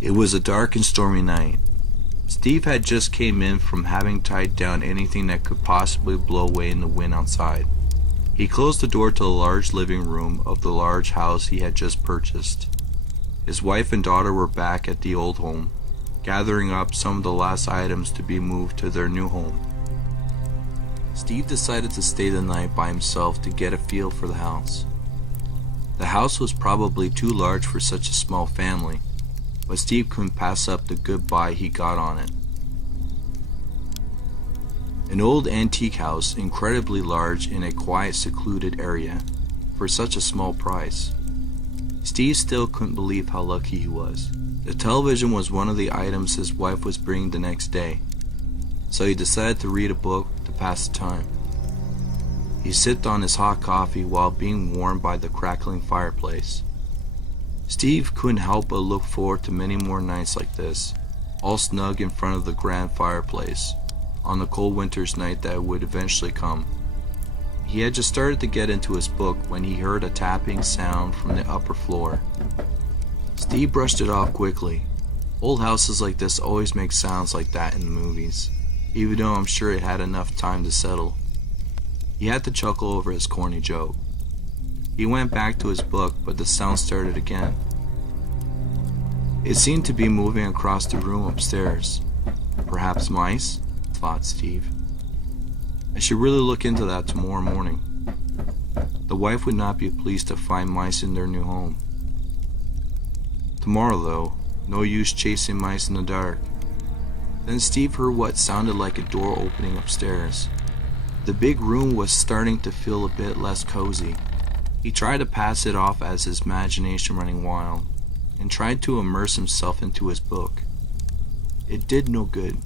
It was a dark and stormy night. Steve had just came in from having tied down anything that could possibly blow away in the wind outside. He closed the door to the large living room of the large house he had just purchased. His wife and daughter were back at the old home, gathering up some of the last items to be moved to their new home. Steve decided to stay the night by himself to get a feel for the house. The house was probably too large for such a small family, but Steve couldn't pass up the good buy he got on it. An old antique house, incredibly large in a quiet, secluded area, for such a small price. Steve still couldn't believe how lucky he was. The television was one of the items his wife was bringing the next day, so he decided to read a book to pass the time. He sipped on his hot coffee while being warmed by the crackling fireplace. Steve couldn't help but look forward to many more nights like this, all snug in front of the grand fireplace, on the cold winter's night that would eventually come. He had just started to get into his book when he heard a tapping sound from the upper floor. Steve brushed it off quickly. Old houses like this always make sounds like that in the movies, even though I'm sure it had enough time to settle. He had to chuckle over his corny joke. He went back to his book, but the sound started again. It seemed to be moving across the room upstairs. Perhaps mice? Thought Steve. I should really look into that tomorrow morning. The wife would not be pleased to find mice in their new home. Tomorrow, though, no use chasing mice in the dark. Then Steve heard what sounded like a door opening upstairs. The big room was starting to feel a bit less cozy. He tried to pass it off as his imagination running wild, and tried to immerse himself into his book. It did no good,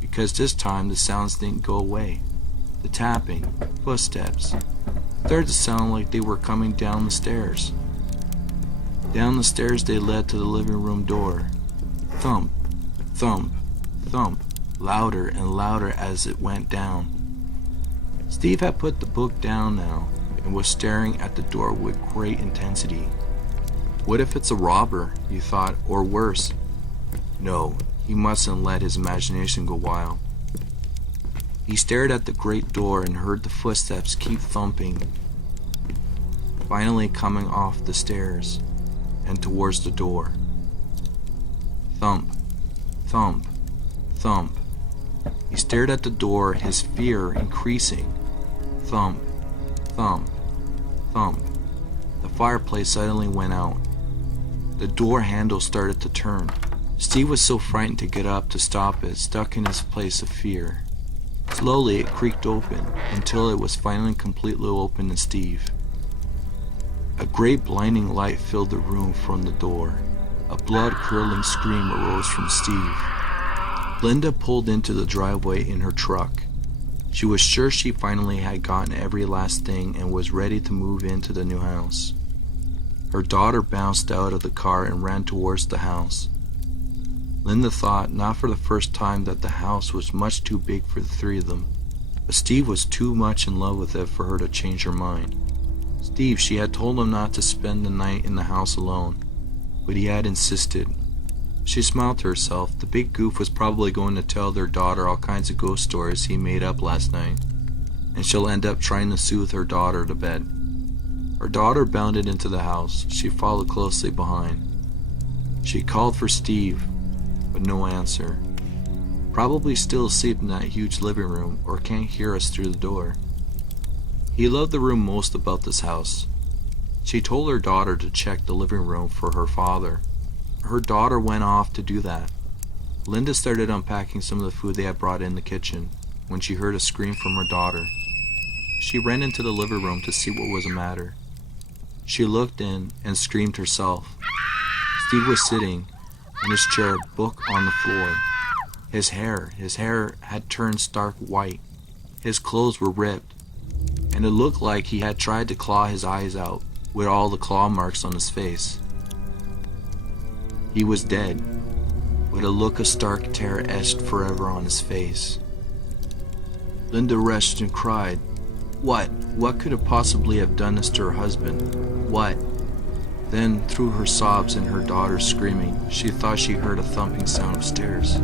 because this time the sounds didn't go away. The tapping, footsteps, started to sound like they were coming down the stairs. Down the stairs they led to the living room door. Thump, thump, thump, louder and louder as it went down. Steve had put the book down now and was staring at the door with great intensity. What if it's a robber, he thought, or worse? No, he mustn't let his imagination go wild. He stared at the great door and heard the footsteps keep thumping, finally coming off the stairs and towards the door. Thump, thump, thump. He stared at the door, his fear increasing. Thump, thump, thump. The fireplace suddenly went out. The door handle started to turn. Steve was so frightened to get up to stop it, stuck in his place of fear. Slowly it creaked open, until it was finally completely open to Steve. A great blinding light filled the room from the door. A blood-curdling scream arose from Steve. Linda pulled into the driveway in her truck. She was sure she finally had gotten every last thing and was ready to move into the new house. Her daughter bounced out of the car and ran towards the house. Linda thought, not for the first time, that the house was much too big for the three of them, but Steve was too much in love with it for her to change her mind. Steve, she had told him not to spend the night in the house alone, but he had insisted. She smiled to herself. The big goof was probably going to tell their daughter all kinds of ghost stories he made up last night, and she'll end up trying to soothe her daughter to bed. Her daughter bounded into the house. She followed closely behind. She called for Steve, but no answer. Probably still asleep in that huge living room, or can't hear us through the door. He loved the room most about this house. She told her daughter to check the living room for her father. Her daughter went off to do that. Linda started unpacking some of the food they had brought in the kitchen when she heard a scream from her daughter. She ran into the living room to see what was the matter. She looked in and screamed herself. Steve was sitting in his chair, book on the floor. His hair had turned stark white. His clothes were ripped, and it looked like he had tried to claw his eyes out with all the claw marks on his face. He was dead, with a look of stark terror etched forever on his face. Linda rushed and cried, What could have possibly have done this to her husband? What? Then, through her sobs and her daughter's screaming, she thought she heard a thumping sound of stairs.